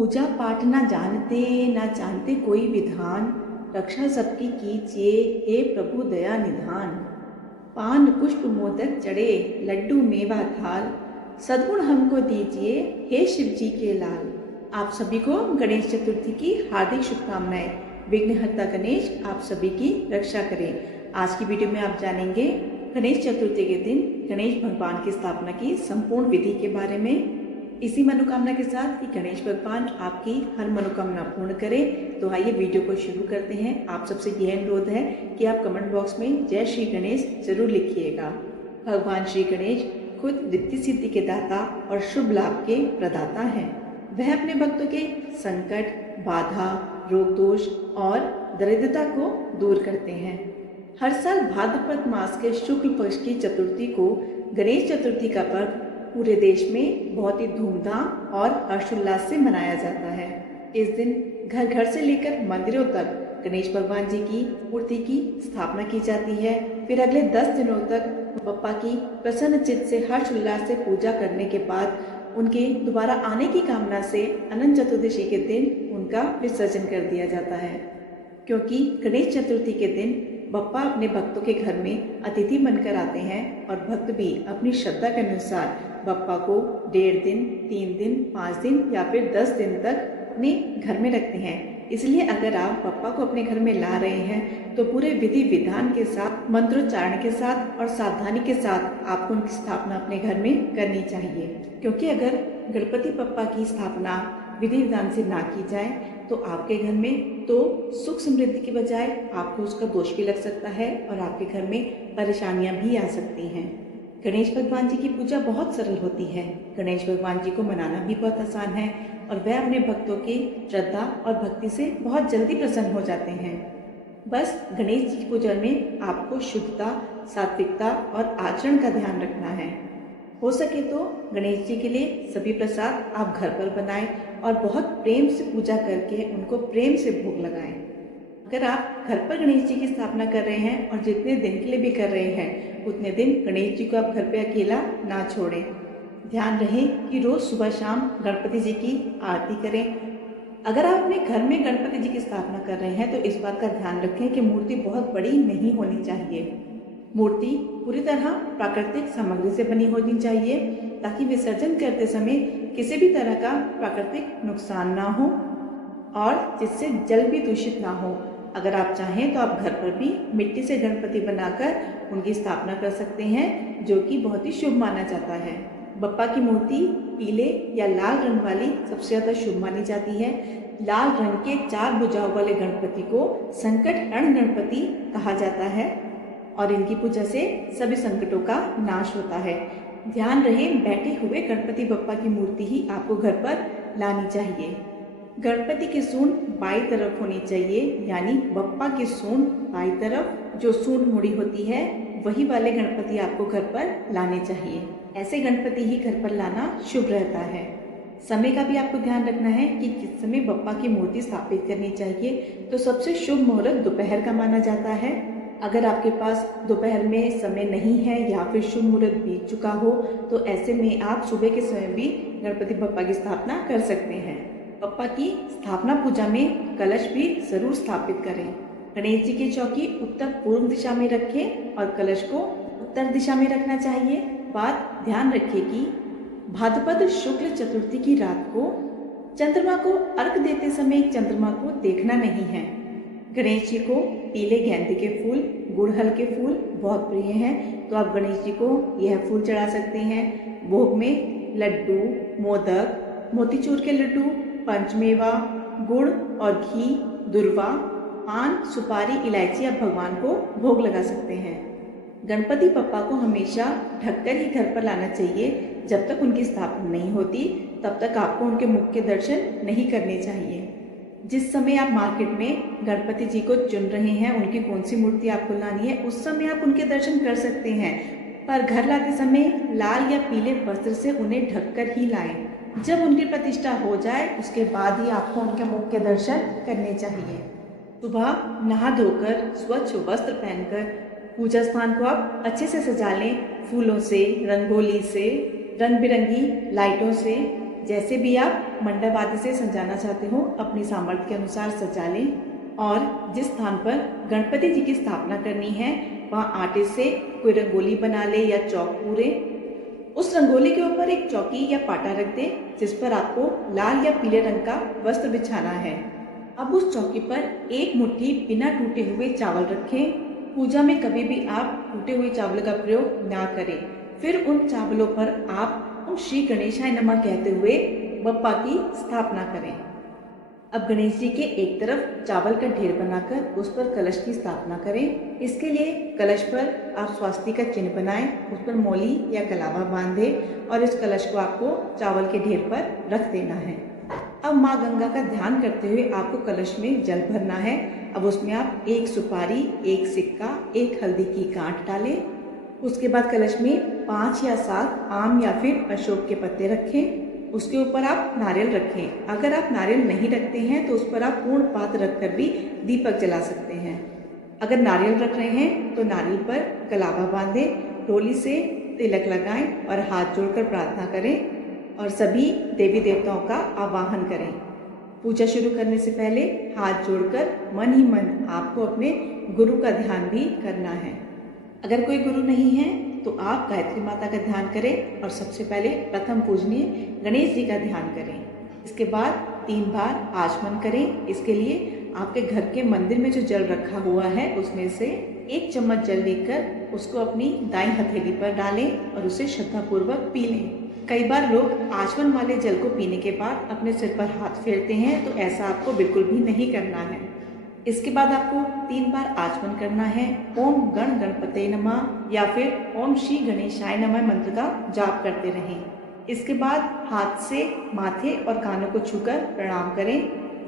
पूजा पाठ ना जानते कोई विधान, रक्षा सबकी कीजिए हे प्रभु दया निधान। पान पुष्प मोदक चढ़े, लड्डू मेवा थाल, सद्गुण हमको दीजिए हे शिव जी के लाल। आप सभी को गणेश चतुर्थी की हार्दिक शुभकामनाएं। विघ्नहर्ता गणेश आप सभी की रक्षा करें। आज की वीडियो में आप जानेंगे गणेश चतुर्थी के दिन गणेश भगवान की स्थापना की संपूर्ण विधि के बारे में। इसी मनोकामना के साथ कि गणेश भगवान आपकी हर मनोकामना पूर्ण करें। तो आइए वीडियो को शुरू करते हैं। आप सबसे यह अनुरोध है कि आप कमेंट बॉक्स में जय श्री गणेश जरूर लिखिएगा। भगवान श्री गणेश खुद रिद्धि सिद्धि के दाता और शुभ लाभ के प्रदाता हैं। वह अपने भक्तों के संकट, बाधा, रोग दोष और दरिद्रता को दूर करते हैं। हर साल भाद्रपद मास के शुक्ल पक्ष की चतुर्थी को गणेश चतुर्थी का पर्व पूरे देश में बहुत ही धूमधाम और हर्षोल्लास से मनाया जाता है। इस दिन घर घर से लेकर मंदिरों तक गणेश भगवान जी की मूर्ति की स्थापना की जाती है। फिर अगले 10 दिनों तक बप्पा की प्रसन्न चित्त से हर्षोल्लास से पूजा करने के बाद उनके दोबारा आने की कामना से अनंत चतुर्दशी के दिन उनका विसर्जन कर दिया जाता है। क्योंकि गणेश चतुर्थी के दिन बप्पा अपने भक्तों के घर में अतिथि बनकर आते हैं और भक्त भी अपनी श्रद्धा के अनुसार बप्पा को 1.5 दिन, 3 दिन, 5 दिन या फिर 10 दिन तक अपने घर में रखते हैं। इसलिए अगर आप बप्पा को अपने घर में ला रहे हैं तो पूरे विधि विधान के साथ, मंत्रोच्चारण के साथ और सावधानी के साथ आपको उनकी स्थापना अपने घर में करनी चाहिए। क्योंकि अगर गणपति बप्पा की स्थापना विधि विधान से ना की जाए तो आपके घर में तो सुख समृद्धि की बजाय आपको उसका दोष भी लग सकता है और आपके घर में परेशानियां भी आ सकती हैं। गणेश भगवान जी की पूजा बहुत सरल होती है। गणेश भगवान जी को मनाना भी बहुत आसान है और वह अपने भक्तों की श्रद्धा और भक्ति से बहुत जल्दी प्रसन्न हो जाते हैं। बस गणेश जी की पूजा में आपको शुद्धता, सात्विकता और आचरण का ध्यान रखना है। हो सके तो गणेश जी के लिए सभी प्रसाद आप घर पर बनाएं और बहुत प्रेम से पूजा करके उनको प्रेम से भोग लगाएं। अगर आप घर पर गणेश जी की स्थापना कर रहे हैं और जितने दिन के लिए भी कर रहे हैं उतने दिन गणेश जी को आप घर पे अकेला ना छोड़ें। ध्यान रहे कि रोज सुबह शाम गणपति जी की आरती करें। अगर आप अपने घर में गणपति जी की स्थापना कर रहे हैं तो इस बात का ध्यान रखें कि मूर्ति बहुत बड़ी नहीं होनी चाहिए। मूर्ति पूरी तरह प्राकृतिक सामग्री से बनी होनी चाहिए ताकि विसर्जन करते समय किसी भी तरह का प्राकृतिक नुकसान ना हो और जिससे जल भी दूषित ना हो। अगर आप चाहें तो आप घर पर भी मिट्टी से गणपति बनाकर उनकी स्थापना कर सकते हैं, जो कि बहुत ही शुभ माना जाता है। बप्पा की मूर्ति पीले या लाल रंग वाली सबसे ज्यादा शुभ मानी जाती है। लाल रंग के 4 भुजाओं वाले गणपति को संकट हरण गणपति कहा जाता है और इनकी पूजा से सभी संकटों का नाश होता है। ध्यान रहे बैठे हुए गणपति बप्पा की मूर्ति ही आपको घर पर लानी चाहिए। गणपति की सूंड बाई तरफ होनी चाहिए, यानी बप्पा की सूंड बाई तरफ, जो सूंड मुड़ी होती है वही वाले गणपति आपको घर पर लाने चाहिए। ऐसे गणपति ही घर पर लाना शुभ रहता है। समय का भी आपको ध्यान रखना है कि किस समय बप्पा की मूर्ति स्थापित करनी चाहिए। तो सबसे शुभ मुहूर्त दोपहर का माना जाता है। अगर आपके पास दोपहर में समय नहीं है या फिर शुभ मुहूर्त बीत चुका हो तो ऐसे में आप सुबह के समय भी गणपति बप्पा की स्थापना कर सकते हैं। बप्पा की स्थापना पूजा में कलश भी जरूर स्थापित करें। गणेश जी की चौकी उत्तर पूर्व दिशा में रखें और कलश को उत्तर दिशा में रखना चाहिए। बात ध्यान रखिए कि भाद्रपद शुक्ल चतुर्थी की रात को चंद्रमा को अर्घ देते समय चंद्रमा को देखना नहीं है। गणेश जी को पीले गेंदे के फूल, गुड़हल के फूल बहुत प्रिय हैं, तो आप गणेश जी को यह फूल चढ़ा सकते हैं। भोग में लड्डू, मोदक, मोतीचूर के लड्डू, पंचमेवा, गुड़ और घी, दुर्वा, पान, सुपारी, इलायची आप भगवान को भोग लगा सकते हैं। गणपति बप्पा को हमेशा ढककर ही घर पर लाना चाहिए। जब तक उनकी स्थापना नहीं होती तब तक आपको उनके मुख के दर्शन नहीं करने चाहिए। जिस समय आप मार्केट में गणपति जी को चुन रहे हैं, उनकी कौन सी मूर्ति आपको लानी है, उस समय आप उनके दर्शन कर सकते हैं, पर घर लाते समय लाल या पीले वस्त्र से उन्हें ढककर ही लाएं। जब उनकी प्रतिष्ठा हो जाए उसके बाद ही आपको उनके मुख के दर्शन करने चाहिए। सुबह नहा धोकर स्वच्छ वस्त्र पहनकर पूजा स्थान को आप अच्छे से सजा लें। फूलों से, रंगोली से, रंग बिरंगी लाइटों से जैसे भी आप मंडप आदि से सजाना चाहते हो अपनी सामर्थ्य के अनुसार सजा लें। और जिस स्थान पर गणपति जी की स्थापना करनी है वहाँ आटे से कोई रंगोली बना ले या चौक पूरे। उस रंगोली के ऊपर एक चौकी या पाटा रख दे जिस पर आपको लाल या पीले रंग का वस्त्र बिछाना है। अब उस चौकी पर एक मुट्ठी बिना टूटे हुए चावल रखें। पूजा में कभी भी आप टूटे हुए चावल का प्रयोग ना करें। फिर उन चावलों पर आप ओम श्री गणेशाय नमः कहते हुए बप्पा की स्थापना करें। अब गणेश जी के एक तरफ चावल का ढेर बनाकर उस पर कलश की स्थापना करें। इसके लिए कलश पर आप स्वास्तिक का चिन्ह बनाएं, उस पर मौली या कलावा बांधें और इस कलश को आपको चावल के ढेर पर रख देना है। अब माँ गंगा का ध्यान करते हुए आपको कलश में जल भरना है। अब उसमें आप एक सुपारी, एक सिक्का, एक हल्दी की गांठ डालें। उसके बाद कलश में 5 या 7 आम या फिर अशोक के पत्ते रखें। उसके ऊपर आप नारियल रखें। अगर आप नारियल नहीं रखते हैं तो उस पर आप पूर्ण पात्र रखकर भी दीपक जला सकते हैं। अगर नारियल रख रहे हैं तो नारियल पर कलावा बांधें, डोली से तिलक लगाएं और हाथ जोड़कर प्रार्थना करें और सभी देवी देवताओं का आवाहन करें। पूजा शुरू करने से पहले हाथ जोड़कर मन ही मन आपको अपने गुरु का ध्यान भी करना है। अगर कोई गुरु नहीं है तो आप गायत्री माता का ध्यान करें और सबसे पहले प्रथम पूजनीय गणेश जी का ध्यान करें। इसके बाद 3 बार आचमन करें। इसके लिए आपके घर के मंदिर में जो जल रखा हुआ है उसमें से 1 चम्मच जल लेकर उसको अपनी दाईं हथेली पर डालें और उसे श्रद्धापूर्वक पी लें। कई बार लोग आचमन वाले जल को पीने के बाद अपने सिर पर हाथ फेरते हैं, तो ऐसा आपको बिल्कुल भी नहीं करना है। इसके बाद आपको 3 बार आचमन करना है। ओम गण गणपते नमः या फिर ओम श्री गणेशाय नमः मंत्र का जाप करते रहें। इसके बाद हाथ से माथे और कानों को छूकर प्रणाम करें।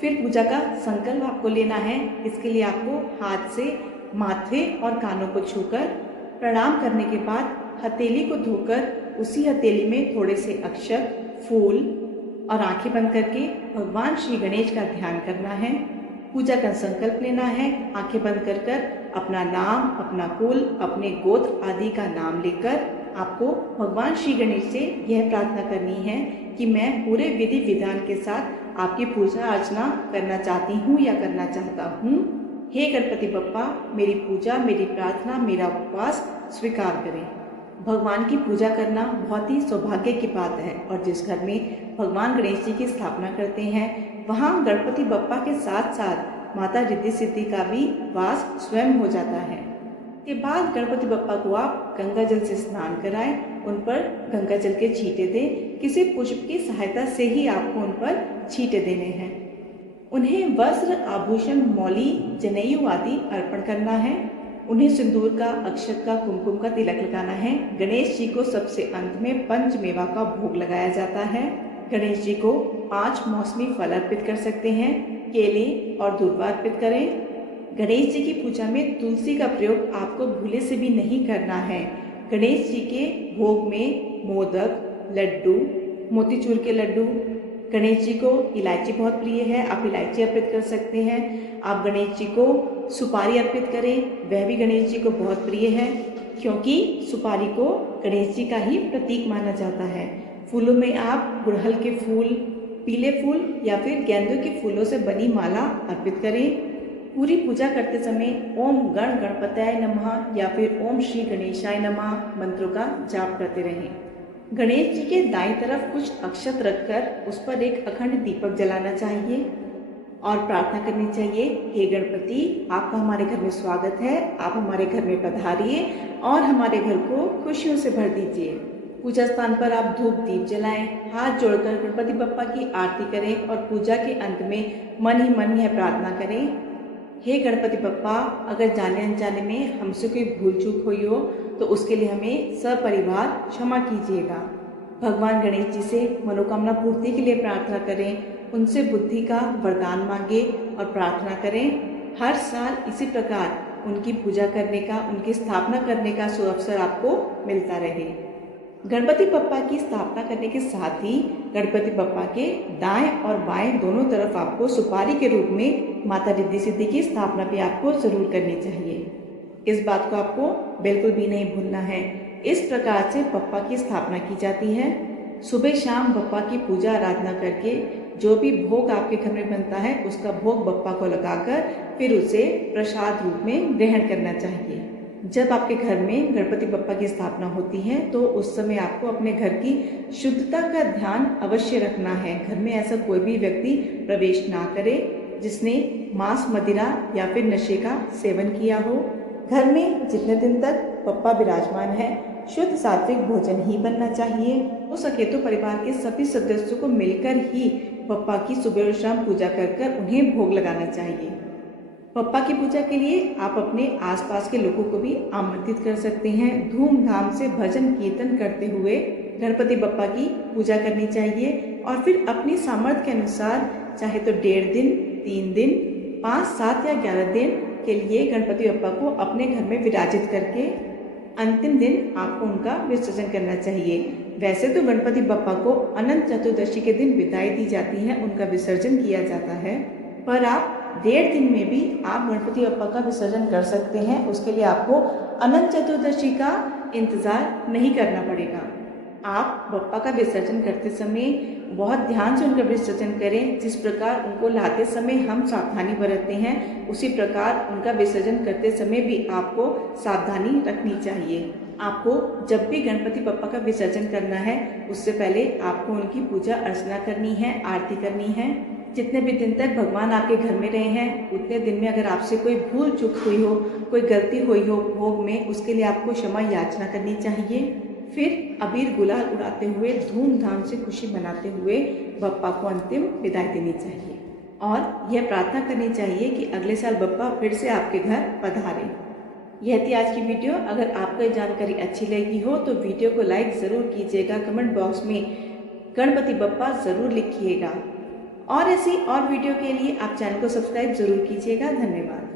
फिर पूजा का संकल्प आपको लेना है। इसके लिए आपको हाथ से माथे और कानों को छूकर प्रणाम करने के बाद हथेली को धोकर उसी हथेली में थोड़े से अक्षत, फूल और आंखें बंद करके भगवान श्री गणेश का ध्यान करना है। पूजा का संकल्प लेना है। आंखें बंद कर कर अपना नाम, अपना कुल, अपने गोत्र आदि का नाम लेकर आपको भगवान श्री गणेश से यह प्रार्थना करनी है कि मैं पूरे विधि विधान के साथ आपकी पूजा अर्चना करना चाहती हूँ या करना चाहता हूँ। हे गणपति बप्पा, मेरी पूजा, मेरी प्रार्थना, मेरा उपवास स्वीकार करें। भगवान की पूजा करना बहुत ही सौभाग्य की बात है और जिस घर में भगवान गणेश जी की स्थापना करते हैं वहाँ गणपति बप्पा के साथ साथ माता रिद्धि सिद्धि का भी वास स्वयं हो जाता है। के बाद गणपति बप्पा को आप गंगा जल से स्नान कराएं, उन पर गंगा जल के छींटे दें। किसी पुष्प की सहायता से ही आपको उन पर छींटे देने हैं। उन्हें वस्त्र, आभूषण, मौली, जनेऊ आदि अर्पण करना है। उन्हें सिंदूर का, अक्षत का, कुमकुम का तिलक लगाना है। गणेश जी को सबसे अंत में पंचमेवा का भोग लगाया जाता है। गणेश जी को 5 मौसमी फल अर्पित कर सकते हैं। केले और दूर्वा अर्पित करें। गणेश जी की पूजा में तुलसी का प्रयोग आपको भूले से भी नहीं करना है। गणेश जी के भोग में मोदक, लड्डू, मोतीचूर के लड्डू, गणेश जी को इलायची बहुत प्रिय है, आप इलायची अर्पित कर सकते हैं। आप गणेश जी को सुपारी अर्पित करें, वह भी गणेश जी को बहुत प्रिय है क्योंकि सुपारी को गणेश जी का ही प्रतीक माना जाता है। फूलों में आप गुड़हल के फूल, पीले फूल या फिर गेंदों के फूलों से बनी माला अर्पित करें। पूरी पूजा करते समय ओम गण गणपतये नमः या फिर ओम श्री गणेशाय नमः मंत्रों का जाप करते रहें। गणेश जी के दाईं तरफ कुछ अक्षत रखकर उस पर एक अखंड दीपक जलाना चाहिए और प्रार्थना करनी चाहिए, हे गणपति, आपका हमारे घर में स्वागत है, आप हमारे घर में पधारिए और हमारे घर को खुशियों से भर दीजिए। पूजा स्थान पर आप धूप दीप जलाएं, हाथ जोड़कर गणपति बप्पा की आरती करें और पूजा के अंत में मन ही मन यह प्रार्थना करें, हे गणपति बप्पा, अगर जाने अनजाने में हमसे कोई भूल चूक हुई हो तो उसके लिए हमें सपरिवार क्षमा कीजिएगा। भगवान गणेश जी से मनोकामना पूर्ति के लिए प्रार्थना करें, उनसे बुद्धि का वरदान मांगे और प्रार्थना करें। हर साल इसी प्रकार उनकी पूजा करने का, उनकी स्थापना करने का सुअवसर आपको मिलता रहे। गणपति बप्पा की स्थापना करने के साथ ही गणपति बप्पा के दाएं और बाएं दोनों तरफ आपको सुपारी के रूप में माता रिद्धि सिद्धि की स्थापना भी आपको जरूर करनी चाहिए। इस बात को आपको बिल्कुल भी नहीं भूलना है। इस प्रकार से बप्पा की स्थापना की जाती है। सुबह शाम बप्पा की पूजा आराधना करके जो भी भोग आपके घर में बनता है उसका भोग बप्पा को लगाकर फिर उसे प्रसाद रूप में ग्रहण करना चाहिए। जब आपके घर में गणपति बप्पा की स्थापना होती है तो उस समय आपको अपने घर की शुद्धता का ध्यान अवश्य रखना है। घर में ऐसा कोई भी व्यक्ति प्रवेश ना करे जिसने मांस, मदिरा या फिर नशे का सेवन किया हो। घर में जितने दिन तक बप्पा विराजमान है शुद्ध सात्विक भोजन ही बनना चाहिए। हो सके तो परिवार के सभी सदस्यों को मिलकर ही बप्पा की सुबह और शाम पूजा कर उन्हें भोग लगाना चाहिए। बप्पा की पूजा के लिए आप अपने आसपास के लोगों को भी आमंत्रित कर सकते हैं। धूमधाम से भजन कीर्तन करते हुए गणपति बप्पा की पूजा करनी चाहिए और फिर अपनी सामर्थ्य के अनुसार चाहे तो 1.5 दिन, 3 दिन, 5, 7 या 11 दिन के लिए गणपति बप्पा को अपने घर में विराजित करके अंतिम दिन आपको उनका विसर्जन करना चाहिए। वैसे तो गणपति बप्पा को अनंत चतुर्दशी के दिन विदाई दी जाती है, उनका विसर्जन किया जाता है, पर आप 1.5 दिन में भी आप गणपति बप्पा का विसर्जन कर सकते हैं। उसके लिए आपको अनंत चतुर्दशी का इंतजार नहीं करना पड़ेगा। आप बप्पा का विसर्जन करते समय बहुत ध्यान से उनका विसर्जन करें। जिस प्रकार उनको लाते समय हम सावधानी बरतते हैं उसी प्रकार उनका विसर्जन करते समय भी आपको सावधानी रखनी चाहिए। आपको जब भी गणपति बप्पा का विसर्जन करना है उससे पहले आपको उनकी पूजा अर्चना करनी है, आरती करनी है। जितने भी दिन तक भगवान आपके घर में रहे हैं उतने दिन में अगर आपसे कोई भूल चूक हुई हो, कोई गलती हुई हो भोग में, उसके लिए आपको क्षमा याचना करनी चाहिए। फिर अबीर गुलाल उड़ाते हुए धूमधाम से खुशी मनाते हुए बप्पा को अंतिम विदाई देनी चाहिए और यह प्रार्थना करनी चाहिए कि अगले साल बप्पा फिर से आपके घर पधारे। यह थी आज की वीडियो। अगर आपको ये जानकारी अच्छी लगी हो तो वीडियो को लाइक ज़रूर कीजिएगा, कमेंट बॉक्स में गणपति बप्पा ज़रूर लिखिएगा और ऐसी और वीडियो के लिए आप चैनल को सब्सक्राइब ज़रूर कीजिएगा। धन्यवाद।